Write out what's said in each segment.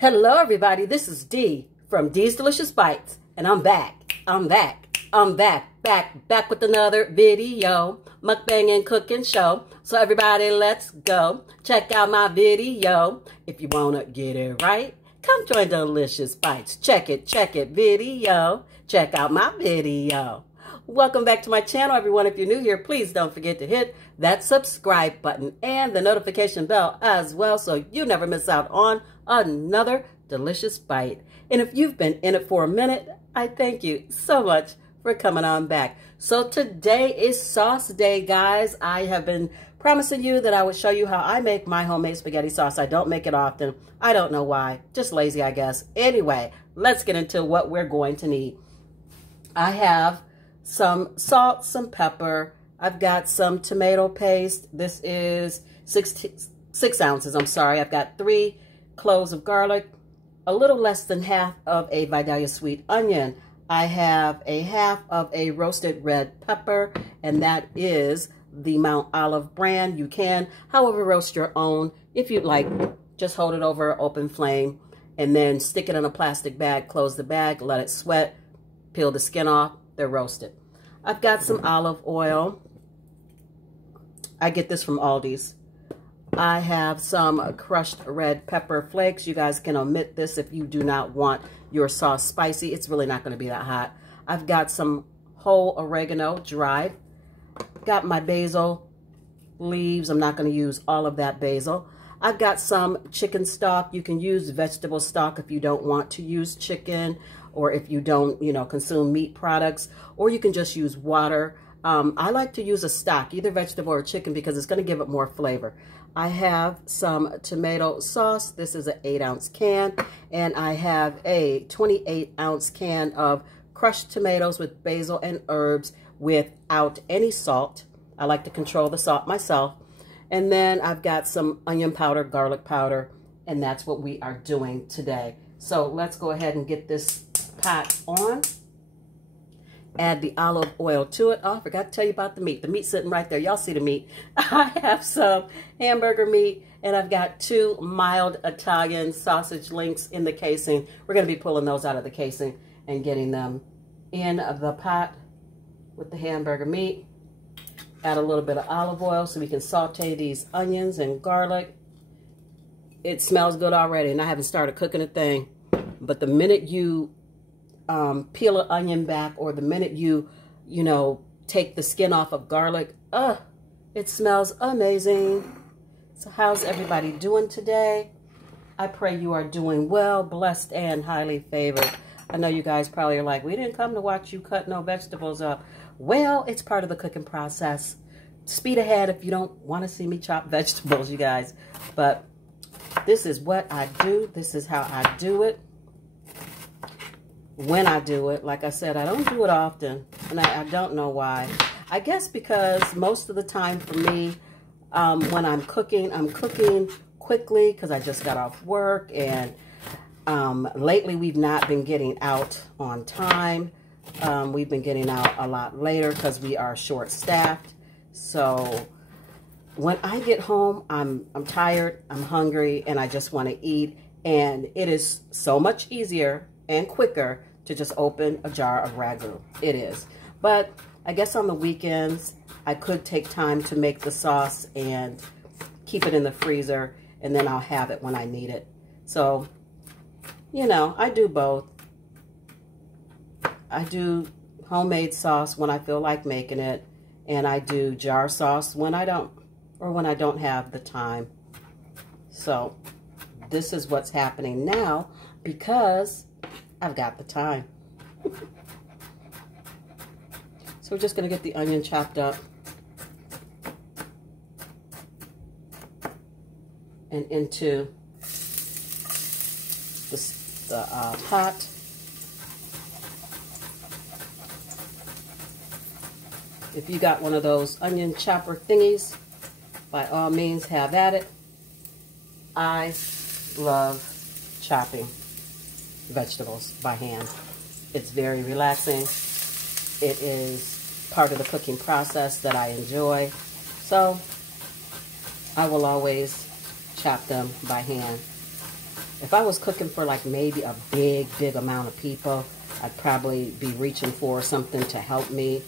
Hello everybody, this is Dee from Dee's Delicious Bites, and I'm back with another video, mukbang and cooking show. So everybody, let's go. Check out my video. If you wanna get it right, come join Delicious Bites. Check it, video. Check out my video. Welcome back to my channel, everyone. If you're new here, please don't forget to hit that subscribe button and the notification bell as well so you never miss out on another delicious bite. And if you've been in it for a minute, I thank you so much for coming on back. So today is sauce day, guys. I have been promising you that I would show you how I make my homemade spaghetti sauce. I don't make it often. I don't know why. Just lazy, I guess. Anyway, let's get into what we're going to need. I have some salt, some pepper. I've got some tomato paste. This is 6 ounces. I'm sorry. I've got 3 cloves of garlic, a little less than half of a Vidalia sweet onion. I have a half of a roasted red pepper, and that is the Mount Olive brand. You can, however, roast your own if you'd like. Just hold it over an open flame and then stick it in a plastic bag, close the bag, let it sweat, peel the skin off. They're roasted. I've got some olive oil. I get this from Aldi's. I have some crushed red pepper flakes. You guys can omit this if you do not want your sauce spicy. It's really not going to be that hot. I've got some whole oregano dried. Got my basil leaves. I'm not going to use all of that basil. I've got some chicken stock. You can use vegetable stock if you don't want to use chicken, or if you don't, consume meat products, or you can just use water. I like to use a stock, either vegetable or chicken, because it's going to give it more flavor. I have some tomato sauce. This is an 8-ounce can, and I have a 28-ounce can of crushed tomatoes with basil and herbs without any salt. I like to control the salt myself. And then I've got some onion powder, garlic powder, and that's what we are doing today. So let's go ahead and get this pot on. Add the olive oil to it. Oh, I forgot to tell you about the meat. The meat's sitting right there. Y'all see the meat. I have some hamburger meat, and I've got 2 mild Italian sausage links in the casing. We're going to be pulling those out of the casing and getting them in the pot with the hamburger meat. Add a little bit of olive oil so we can saute these onions and garlic. It smells good already, and I haven't started cooking a thing. But the minute you peel an onion back, or the minute you take the skin off of garlic, it smells amazing. So how's everybody doing today? I pray you are doing well, blessed, and highly favored. I know you guys probably are like, we didn't come to watch you cut no vegetables up. Well, it's part of the cooking process. Speed ahead if you don't want to see me chop vegetables, you guys. But this is what I do. This is how I do it. When I do it, like I said, I don't do it often, and I don't know why. I guess because most of the time for me, when I'm cooking quickly because I just got off work, and lately we've not been getting out on time. We've been getting out a lot later because we are short-staffed. So when I get home, I'm tired, I'm hungry, and I just want to eat. And it is so much easier and quicker to just open a jar of ragu. It is. But I guess on the weekends, I could take time to make the sauce and keep it in the freezer, and then I'll have it when I need it. So, I do both. I do homemade sauce when I feel like making it, and I do jar sauce when I don't, or when I don't have the time. So this is what's happening now because I've got the time. So we're just going to get the onion chopped up and into the pot. If you got one of those onion chopper thingies, by all means have at it. I love chopping vegetables by hand. It's very relaxing. It is part of the cooking process that I enjoy. So I will always chop them by hand. If I was cooking for like maybe a big amount of people, I'd probably be reaching for something to help me.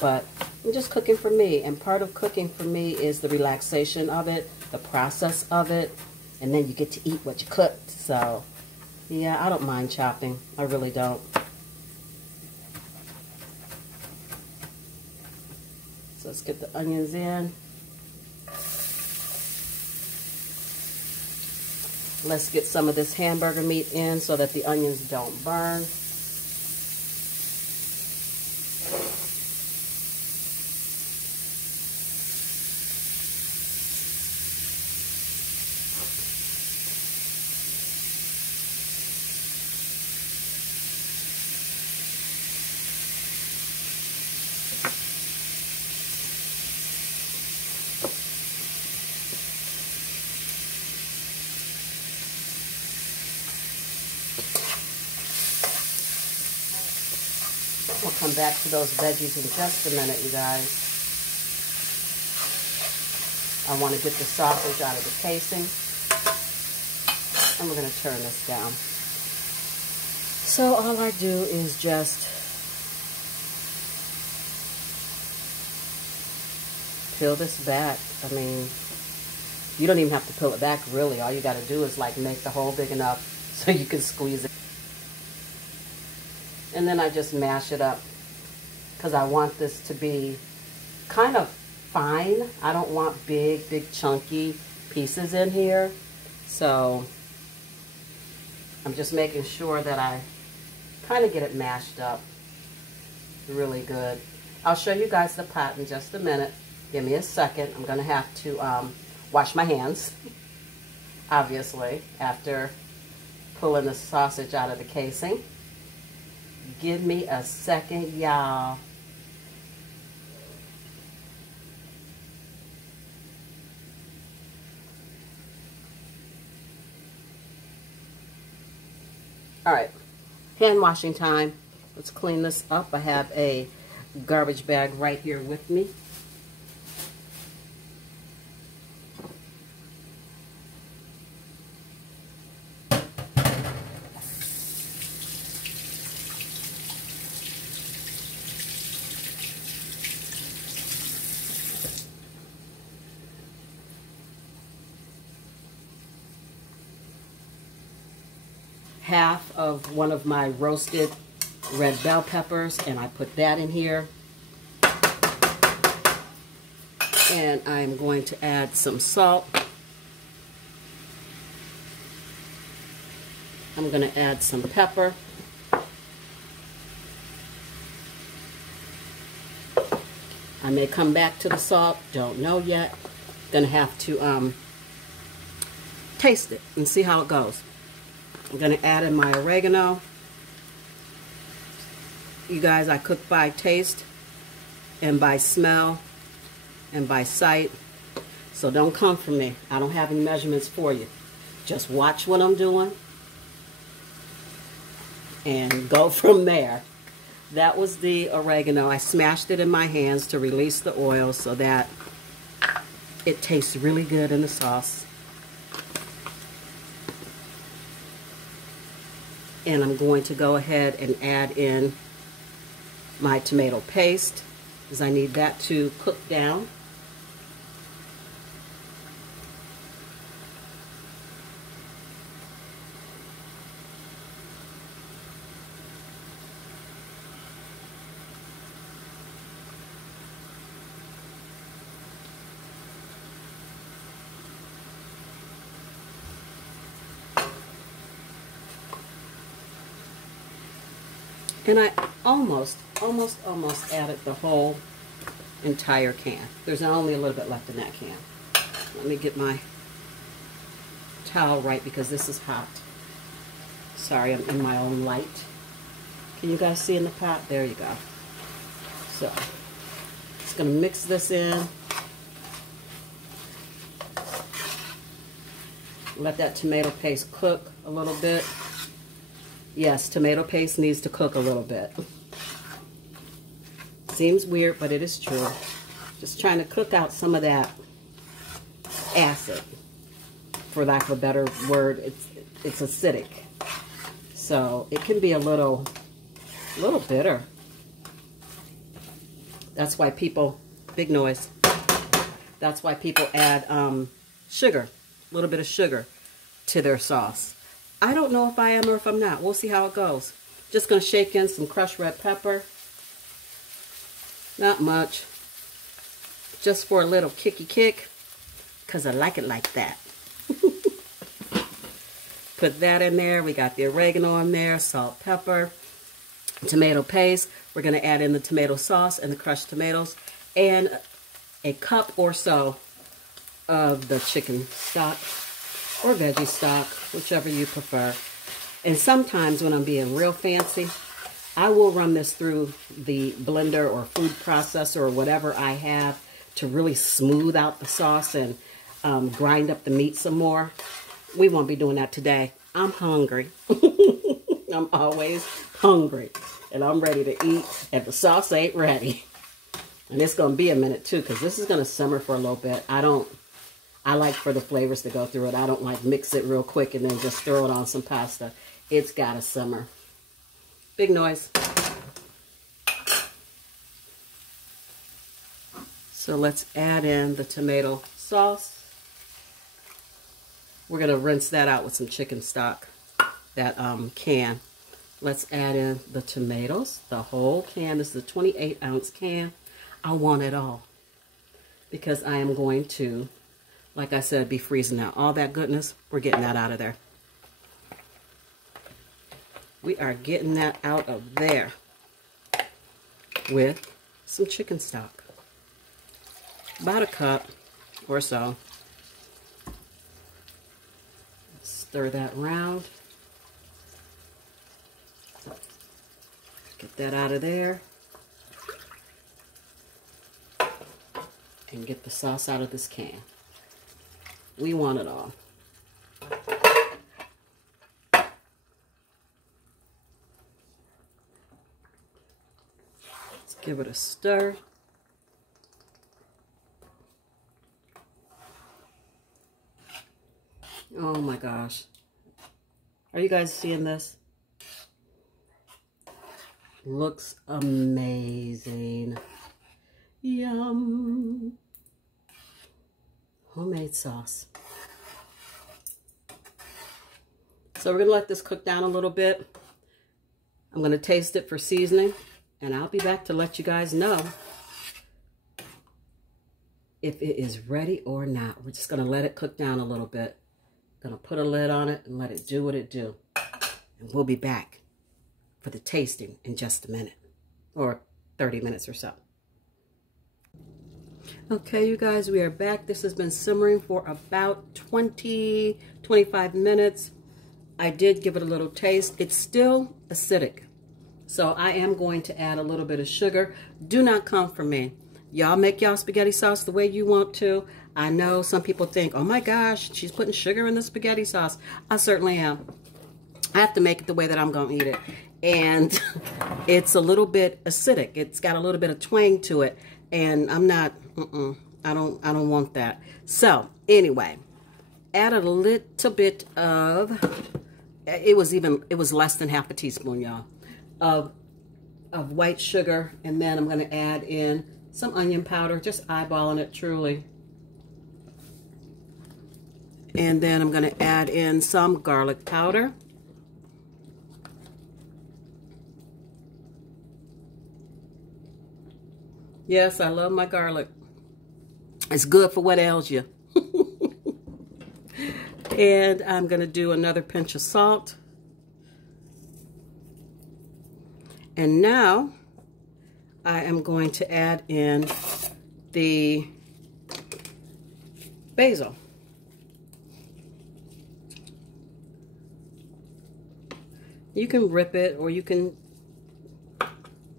But I'm just cooking for me. And part of cooking for me is the relaxation of it, the process of it. And then you get to eat what you cooked. So, yeah, I don't mind chopping. I really don't. So let's get the onions in. Let's get some of this hamburger meat in so that the onions don't burn. We'll come back to those veggies in just a minute, you guys. I want to get the sausage out of the casing. And we're going to turn this down. So all I do is just peel this back. I mean, you don't even have to peel it back, really. All you got to do is like make the hole big enough so you can squeeze it. And then I just mash it up because I want this to be kind of fine. I don't want big chunky pieces in here. So I'm just making sure that I kind of get it mashed up really good. I'll show you guys the pot in just a minute. Give me a second. I'm going to have to wash my hands, obviously, after pulling the sausage out of the casing. Give me a second, y'all. All right, hand washing time. Let's clean this up. I have a garbage bag right here with me. Half of one of my roasted red bell peppers, and I put that in here. And I'm going to add some salt. I'm going to add some pepper. I may come back to the salt, don't know yet. Gonna have to taste it and see how it goes. I'm going to add in my oregano. You guys, I cook by taste and by smell and by sight. So don't come for me. I don't have any measurements for you. Just watch what I'm doing and go from there. That was the oregano. I smashed it in my hands to release the oil so that it tastes really good in the sauce. And I'm going to go ahead and add in my tomato paste because I need that to cook down. And I almost added the whole entire can. There's only a little bit left in that can. Let me get my towel right because this is hot. Sorry, I'm in my own light. Can you guys see in the pot? There you go. So, just going to mix this in. Let that tomato paste cook a little bit. Yes, tomato paste needs to cook a little bit. Seems weird, but it is true. Just trying to cook out some of that acid, for lack of a better word. it's acidic. So it can be a little bitter. That's why people, big noise. That's why people add sugar, a little bit of sugar to their sauce. I don't know if I am or if I'm not. We'll see how it goes. Just going to shake in some crushed red pepper. Not much. Just for a little kicky kick, because I like it like that. Put that in there. We got the oregano in there, salt, pepper, tomato paste. We're going to add in the tomato sauce and the crushed tomatoes, and a cup or so of the chicken stock or veggie stock, whichever you prefer. And sometimes when I'm being real fancy, I will run this through the blender or food processor or whatever I have to really smooth out the sauce and grind up the meat some more. We won't be doing that today. I'm hungry. I'm always hungry. And I'm ready to eat, and the sauce ain't ready. And it's going to be a minute too, because this is going to simmer for a little bit. I like for the flavors to go through it. I don't like mix it real quick and then just throw it on some pasta. It's got to simmer. Big noise. So let's add in the tomato sauce. We're going to rinse that out with some chicken stock, that can. Let's add in the tomatoes, the whole can. This is a 28-ounce can. I want it all because I am going to, like I said, be freezing out. All that goodness, we're getting that out of there. We are getting that out of there with some chicken stock. About a cup or so. Stir that around. Get that out of there. And get the sauce out of this can. We want it all. Let's give it a stir. Oh my gosh. Are you guys seeing this? Looks amazing. Yum. Homemade sauce. So we're going to let this cook down a little bit. I'm going to taste it for seasoning, and I'll be back to let you guys know if it is ready or not. We're just going to let it cook down a little bit. Going to put a lid on it and let it do what it do. And we'll be back for the tasting in just a minute, or 30 minutes or so. Okay, you guys, we are back. This has been simmering for about 25 minutes. I did give it a little taste. It's still acidic, so I am going to add a little bit of sugar. Do not come for me. Y'all make y'all spaghetti sauce the way you want to. I know some people think, oh my gosh, she's putting sugar in the spaghetti sauce. I certainly am. I have to make it the way that I'm going to eat it. And it's a little bit acidic. It's got a little bit of twang to it. And I'm not, I don't want that. So anyway, add a little bit of, it was less than half a teaspoon, y'all, of white sugar. And then I'm going to add in some onion powder, just eyeballing it truly. And then I'm going to add in some garlic powder. Yes, I love my garlic. It's good for what ails you. And I'm going to do another pinch of salt. And now I am going to add in the basil. You can rip it, or you can,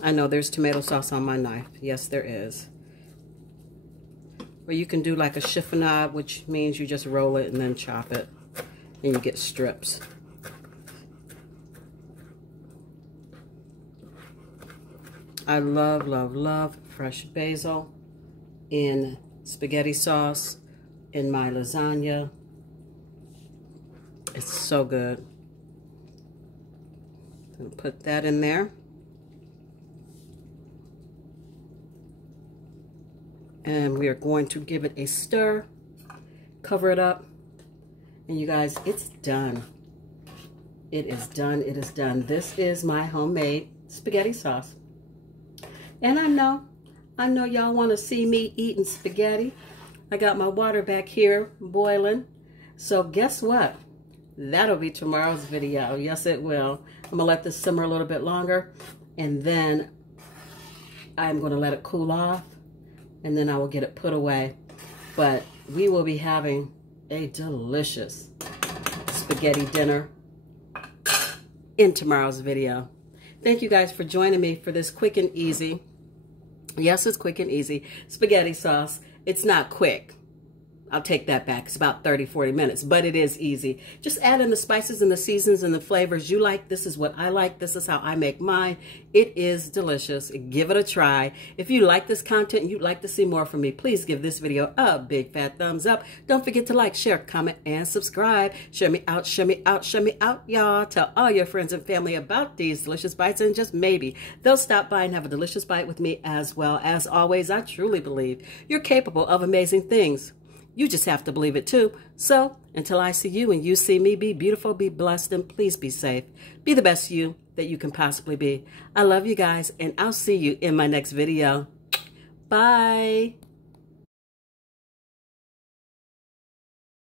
I know there's tomato sauce on my knife. Yes, there is. Or you can do like a chiffonade, which means you just roll it and then chop it, and you get strips. I love, love, love fresh basil in spaghetti sauce, in my lasagna. It's so good. I'm gonna put that in there. And we are going to give it a stir, cover it up, and you guys, it's done. It is done, it is done. This is my homemade spaghetti sauce. And I know y'all want to see me eating spaghetti. I got my water back here boiling. So guess what? That'll be tomorrow's video. Yes, it will. I'm gonna let this simmer a little bit longer, and then I'm gonna let it cool off, and then I will get it put away. But we will be having a delicious spaghetti dinner in tomorrow's video. Thank you guys for joining me for this quick and easy, yes, it's quick and easy, spaghetti sauce. It's not quick. I'll take that back. It's about 30-40 minutes, but it is easy. Just add in the spices and the seasons and the flavors you like. This is what I like. This is how I make mine. It is delicious. Give it a try. If you like this content and you'd like to see more from me, please give this video a big fat thumbs up. Don't forget to like, share, comment, and subscribe. Share me out, share me out, share me out, y'all. Tell all your friends and family about these delicious bites, and just maybe they'll stop by and have a delicious bite with me as well. As always, I truly believe you're capable of amazing things. You just have to believe it too. So until I see you and you see me, be beautiful, be blessed, and please be safe. Be the best you that you can possibly be. I love you guys, and I'll see you in my next video. Bye.